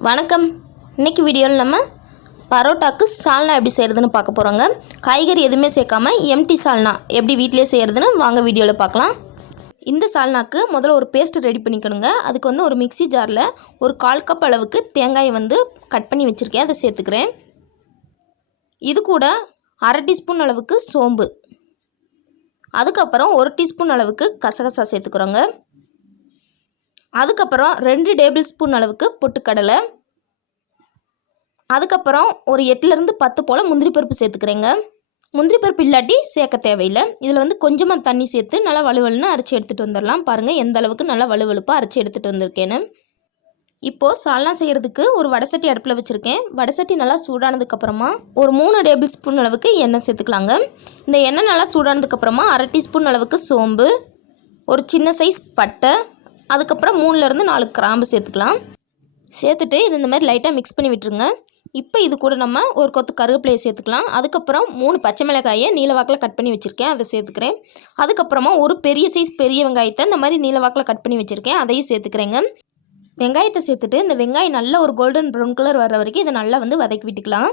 வணக்கம். இன்றைக்கி வீடியோவில் நம்ம பரோட்டாக்கு சால்னா எப்படி செய்கிறதுன்னு பார்க்க போகிறோங்க. காய்கறி எதுவுமே சேர்க்காம எம்டி சால்னா எப்படி வீட்டிலே செய்கிறதுன்னு வாங்க வீடியோவில் பார்க்கலாம். இந்த சால்னாக்கு முதல்ல ஒரு பேஸ்ட் ரெடி பண்ணிக்கணுங்க. அதுக்கு வந்து ஒரு மிக்ஸி ஜாரில் ஒரு 1/4 கப் அளவுக்கு தேங்காயை வந்து கட் பண்ணி வச்சுருக்கேன், அதை சேர்த்துக்கிறேன். இது கூட 1/2 டீஸ்பூன் அளவுக்கு சோம்பு, அதுக்கப்புறம் 1 டீஸ்பூன் அளவுக்கு கசகசா சேர்த்துக்கிறோங்க. அதுக்கப்புறம் 2 டேபிள் ஸ்பூன் அளவுக்கு பொட்டுக்கடலை, அதுக்கப்புறம் ஒரு 8லேருந்து 10 போல் முந்திரி பருப்பு சேர்த்துக்கிறேங்க. முந்திரி பருப்பு இல்லாட்டி சேர்க்க தேவையில்லை. இதில் வந்து கொஞ்சமாக தண்ணி சேர்த்து நல்லா வலுவலுன்னு அரைச்சி எடுத்துகிட்டு வந்துடலாம். பாருங்கள் எந்த அளவுக்கு நல்லா வலுவலுப்பாக அரைச்சி எடுத்துகிட்டு வந்திருக்கேன்னு. இப்போது சால்னா செய்கிறதுக்கு ஒரு வடைசட்டி அடுப்பில் வச்சுருக்கேன். வடைசட்டி நல்லா சூடானதுக்கப்புறமா ஒரு 3 டேபிள் ஸ்பூன் அளவுக்கு எண்ணெய் சேர்த்துக்கலாங்க. இந்த எண்ணெய் நல்லா சூடானதுக்கப்புறமா 1/2 டீஸ்பூன் அளவுக்கு சோம்பு, ஒரு சின்ன சைஸ் பட்டை, அதுக்கப்புறம் 3லேருந்து 4 கிராம்பு சேர்த்துக்கலாம். சேர்த்துட்டு இது இந்த மாதிரி லைட்டாக மிக்ஸ் பண்ணி விட்டுருங்க. இப்போ இது கூட நம்ம ஒரு கொத்து கருவேப்பிலையை சேர்த்துக்கலாம். அதுக்கப்புறம் 3 பச்சை மிளகாயை நீலவாக்கில் கட் பண்ணி வச்சுருக்கேன், அதை சேர்த்துக்கிறேன். அதுக்கப்புறமா ஒரு பெரிய சைஸ் பெரிய வெங்காயத்தை இந்த மாதிரி நீலவாக்கில் கட் பண்ணி வச்சுருக்கேன், அதையும் சேர்த்துக்கிறேங்க. வெங்காயத்தை சேர்த்துட்டு இந்த வெங்காயம் நல்ல ஒரு கோல்டன் ப்ரௌன் கலர் வர வரைக்கும் இதை நல்லா வந்து வதக்கி விட்டுக்கலாம்.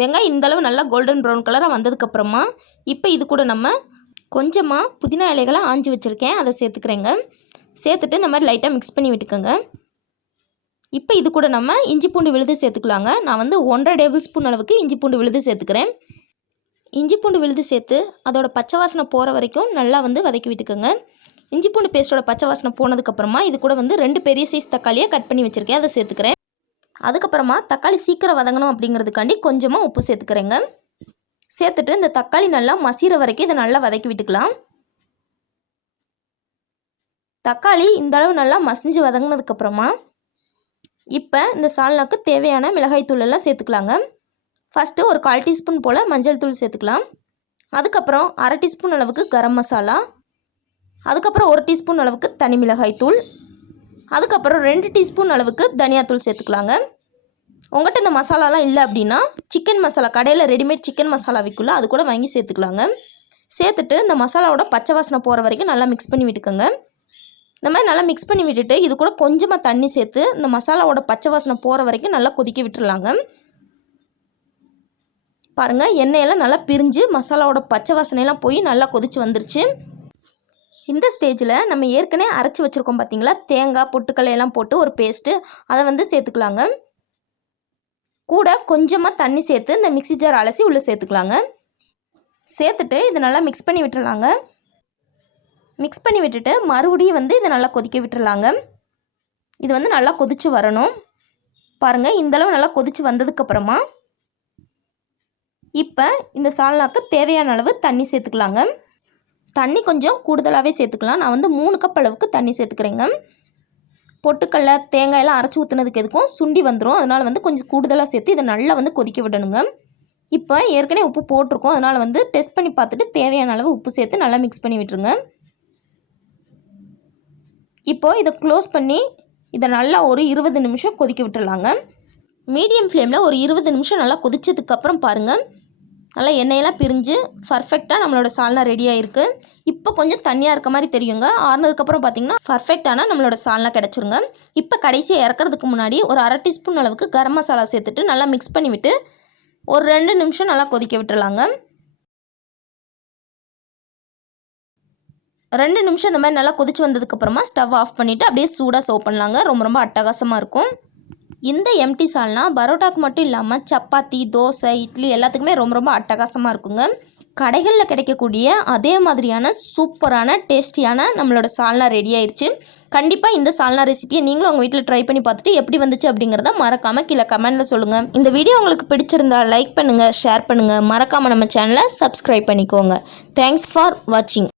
வெங்காயம் இந்தளவு நல்லா கோல்டன் ப்ரௌன் கலராக வந்ததுக்கப்புறமா இப்போ இது கூட நம்ம கொஞ்சமாக புதினா இலைகளை ஆஞ்சி வச்சுருக்கேன், அதை சேர்த்துக்கிறேங்க. சேர்த்துட்டு இந்த மாதிரி லைட்டாக மிக்ஸ் பண்ணி விட்டுக்கோங்க. இப்போ இது கூட நம்ம இஞ்சி பூண்டு விழுது சேர்த்துக்கலாங்க. நான் வந்து 1/2 டேபிள் ஸ்பூன் அளவுக்கு இஞ்சி பூண்டு விழுது சேர்த்துக்கிறேன். இஞ்சி பூண்டு விழுது சேர்த்து அதோட பச்சை வாசனை போகிற வரைக்கும் நல்லா வந்து வதக்கி விட்டுக்கோங்க. இஞ்சி பூண்டு பேஸ்ட்டோட பச்சை வாசனை போனதுக்கப்புறமா இது கூட வந்து 2 பெரிய சைஸ் தக்காளியை கட் பண்ணி வச்சுருக்கேன், அதை சேர்த்துக்கிறேன். அதுக்கப்புறமா தக்காளி சீக்கிரம் வதங்கணும் அப்படிங்கிறதுக்காண்டி கொஞ்சமாக உப்பு சேர்த்துக்கிறேங்க. சேர்த்துட்டு இந்த தக்காளி நல்லா மசிகிற வரைக்கும் இதை நல்லா வதக்கி விட்டுக்கலாம். தக்காளி இந்தளவு நல்லா மசிஞ்சு வதங்கினதுக்கப்புறமா இப்போ இந்த சால்னாக்கு தேவையான மிளகாய்த்தூள் எல்லாம் சேர்த்துக்கலாங்க. ஃபஸ்ட்டு ஒரு 1/4 டீஸ்பூன் போல் மஞ்சள் தூள் சேர்த்துக்கலாம். அதுக்கப்புறம் 1/2 டீஸ்பூன் அளவுக்கு கரம் மசாலா, அதுக்கப்புறம் 1 டீஸ்பூன் அளவுக்கு தனி மிளகாய்த்தூள், அதுக்கப்புறம் 2 டீஸ்பூன் அளவுக்கு தனியாத்தூள் சேர்த்துக்கலாங்க. உங்கள்கிட்ட இந்த மசாலாலாம் இல்லை அப்படின்னா சிக்கன் மசாலா, கடையில் ரெடிமேட் சிக்கன் மசாலா விற்குள்ள அது கூட வாங்கி சேர்த்துக்கலாங்க. சேர்த்துட்டு இந்த மசாலாவோட பச்சை வாசனை போகிற வரைக்கும் நல்லா மிக்ஸ் பண்ணி விட்டுக்கோங்க. இந்த மாதிரி நல்லா மிக்ஸ் பண்ணி விட்டுட்டு இது கூட கொஞ்சமாக தண்ணி சேர்த்து இந்த மசாலாவோட பச்சை வாசனை போகிற வரைக்கும் நல்லா கொதிக்க விட்டுருலாங்க. பாருங்கள் எண்ணெயெல்லாம் நல்லா பிரிஞ்சு மசாலாவோட பச்சை வாசனையெல்லாம் போய் நல்லா கொதிச்சு வந்துருச்சு. இந்த ஸ்டேஜில் நம்ம ஏற்கனவே அரைச்சி வச்சுருக்கோம் பார்த்தீங்களா, தேங்காய் பொட்டுக்கடலை எல்லாம் போட்டு ஒரு பேஸ்ட்டு, அதை வந்து சேர்த்துக்கலாங்க. கூட கொஞ்சமாக தண்ணி சேர்த்து இந்த மிக்ஸி ஜார் அலசி உள்ளே சேர்த்துக்கலாங்க. சேர்த்துட்டு இதை நல்லா மிக்ஸ் பண்ணி விட்டுறலாங்க. மிக்ஸ் பண்ணி விட்டுட்டு மறுபடியும் வந்து இதை நல்லா கொதிக்க விட்டுறலாங்க. இது வந்து நல்லா கொதித்து வரணும். பாருங்கள் இந்தளவு நல்லா கொதித்து வந்ததுக்கப்புறமா இப்போ இந்த சால்னாக்கு தேவையான அளவு தண்ணி சேர்த்துக்கலாங்க. தண்ணி கொஞ்சம் கூடுதலாகவே சேர்த்துக்கலாம். நான் வந்து 3 கப் அளவுக்கு தண்ணி சேர்த்துக்கிறேங்க. பொட்டுக்கடலை தேங்காயெல்லாம் அரைச்சி ஊற்றுனதுக்கு எதுக்கும் சுண்டி வந்துடும், அதனால் வந்து கொஞ்சம் கூடுதலாக சேர்த்து இதை நல்லா வந்து கொதிக்க விடணுங்க. இப்போ ஏற்கனவே உப்பு போட்டிருக்கோம், அதனால் வந்து டெஸ்ட் பண்ணி பார்த்துட்டு தேவையான அளவு உப்பு சேர்த்து நல்லா மிக்ஸ் பண்ணி விட்டுருங்க. இப்போது இதை க்ளோஸ் பண்ணி இதை நல்லா ஒரு 20 நிமிஷம் கொதிக்க விட்டுடலாங்க. மீடியம் ஃப்ளேமில் ஒரு 20 நிமிஷம் நல்லா கொதிச்சதுக்கப்புறம் பாருங்கள் நல்லா எண்ணெயெல்லாம் பிரிஞ்சு பர்ஃபெக்டாக நம்மளோட சால்னா ரெடியாக இருக்குது. இப்போ கொஞ்சம் தண்ணியாக இருக்க மாதிரி தெரியுங்க. ஆறுனதுக்கப்புறம் பார்த்திங்கன்னா பர்ஃபெக்டான நம்மளோட சால்னா கிடச்சிருங்க. இப்போ கடைசியாக இறக்கிறதுக்கு முன்னாடி ஒரு 1/2 டீஸ்பூன் அளவுக்கு கரம் மசாலா சேர்த்துட்டு நல்லா மிக்ஸ் பண்ணி விட்டு ஒரு 2 நிமிஷம் நல்லா கொதிக்க விட்டுறலாங்க. 2 நிமிஷம் இந்த மாதிரி நல்லா கொதிச்சு வந்ததுக்கப்புறமா ஸ்டவ் ஆஃப் பண்ணிவிட்டு அப்படியே சூடாக சர்வ் பண்ணலாங்க. ரொம்ப அட்டகாசமாக இருக்கும். இந்த எம்டி சால்னா பரோட்டாக்கு மட்டும் இல்லாமல் சப்பாத்தி, தோசை, இட்லி எல்லாத்துக்குமே ரொம்ப அட்டகாசமாக இருக்குங்க. கடைகளில் கிடைக்கக்கூடிய அதே மாதிரியான சூப்பரான டேஸ்டியான நம்மளோட சால்னா ரெடி ஆயிடுச்சு. கண்டிப்பாக இந்த சால்னா ரெசிபியை நீங்களும் உங்கள் வீட்டில் ட்ரை பண்ணி பார்த்துட்டு எப்படி வந்துச்சு அப்படிங்கிறத மறக்காமல் கீழே கமெண்ட்டில் சொல்லுங்கள். இந்த வீடியோ உங்களுக்கு பிடிச்சிருந்தா லைக் பண்ணுங்கள், ஷேர் பண்ணுங்கள், மறக்காமல் நம்ம சேனலை சப்ஸ்கிரைப் பண்ணிக்கோங்க. தேங்க்ஸ் ஃபார் வாட்சிங்.